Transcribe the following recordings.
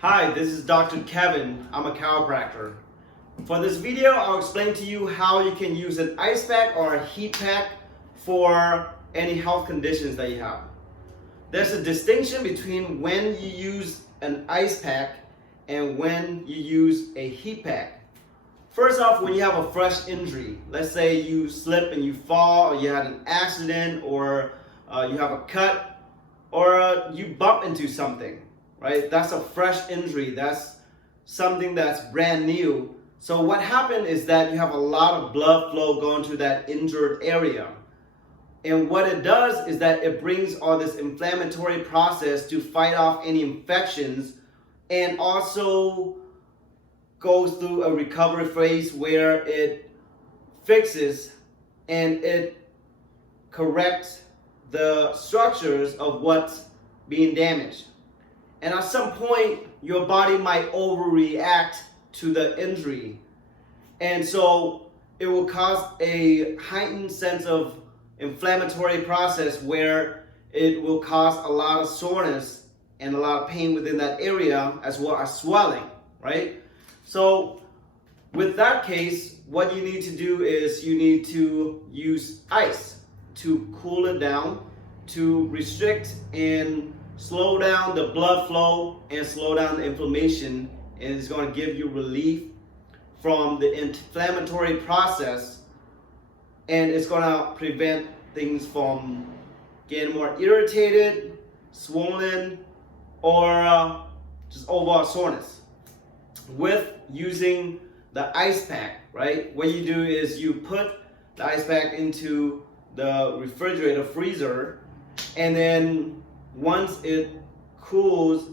Hi, this is Dr. Kevin. I'm a chiropractor. For this video, I'll explain to you how you can use an ice pack or a heat pack for any health conditions that you have. There's a distinction between when you use an ice pack and when you use a heat pack. First off, when you have a fresh injury, let's say you slip and you fall, or you had an accident, or you have a cut, or you bump into something, right? That's a fresh injury. That's something that's brand new. So what happened is that you have a lot of blood flow going to that injured area. And what it does is that it brings all this inflammatory process to fight off any infections, and also goes through a recovery phase where it fixes and it corrects the structures of what's being damaged. And at some point, your body might overreact to the injury. And so it will cause a heightened sense of inflammatory process where it will cause a lot of soreness and a lot of pain within that area, as well as swelling, right? So with that case, what you need to do is you need to use ice to cool it down, to restrict and slow down the blood flow and slow down the inflammation, and it's going to give you relief from the inflammatory process, and it's going to prevent things from getting more irritated, swollen, or just overall soreness. With using the ice pack, right, what you do is you put the ice pack into the refrigerator freezer, and then once it cools,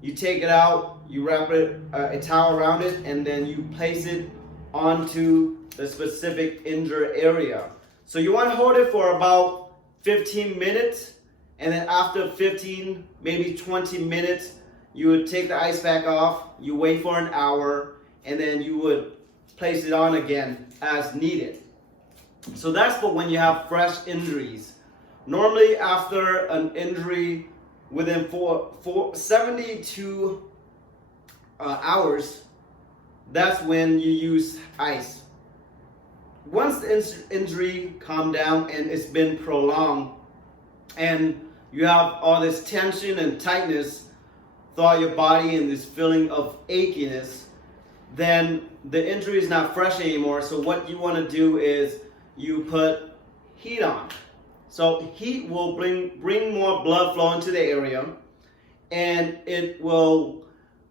you take it out, you wrap it a towel around it, and then you place it onto the specific injured area. So you want to hold it for about 15 minutes, and then after 15, maybe 20 minutes, you would take the ice pack off, you wait for an hour, and then you would place it on again as needed. So that's for when you have fresh injuries. Normally after an injury, within 72 hours, that's when you use ice. Once the injury calmed down and it's been prolonged, and you have all this tension and tightness throughout your body and this feeling of achiness, then the injury is not fresh anymore. So what you want to do is you put heat on. So heat will bring more blood flow into the area, and it will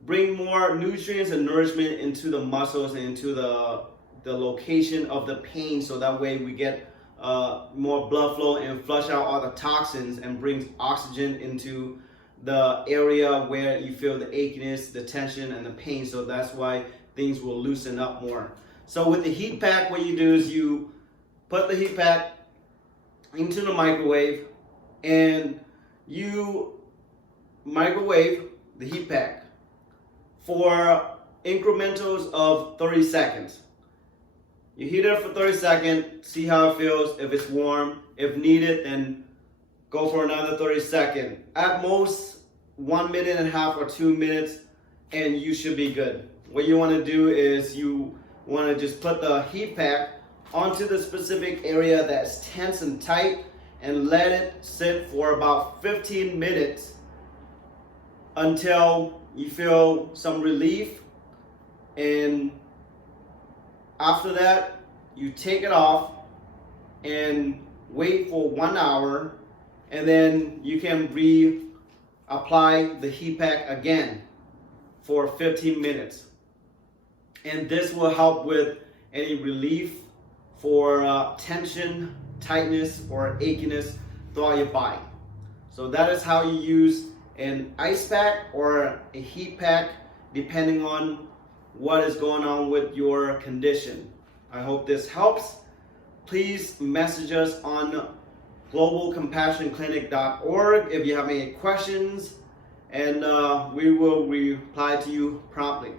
bring more nutrients and nourishment into the muscles and into the location of the pain, so that way we get more blood flow and flush out all the toxins and brings oxygen into the area where you feel the achiness, the tension, and the pain. So that's why things will loosen up more. So with the heat pack, what you do is you put the heat pack into the microwave, and you microwave the heat pack for incrementals of 30 seconds. You heat it up for 30 seconds, see how it feels, if it's warm. If needed, then go for another 30 seconds. At most, 1.5 minutes or 2 minutes, and you should be good. What you want to do is you want to just put the heat pack onto the specific area that's tense and tight, and let it sit for about 15 minutes until you feel some relief. And after that, you take it off and wait for 1 hour, and then you can reapply the heat pack again for 15 minutes. And this will help with any relief for tension, tightness, or achiness throughout your body. So that is how you use an ice pack or a heat pack, depending on what is going on with your condition. I hope this helps. Please message us on globalcompassionclinic.org if you have any questions, and we will reply to you promptly.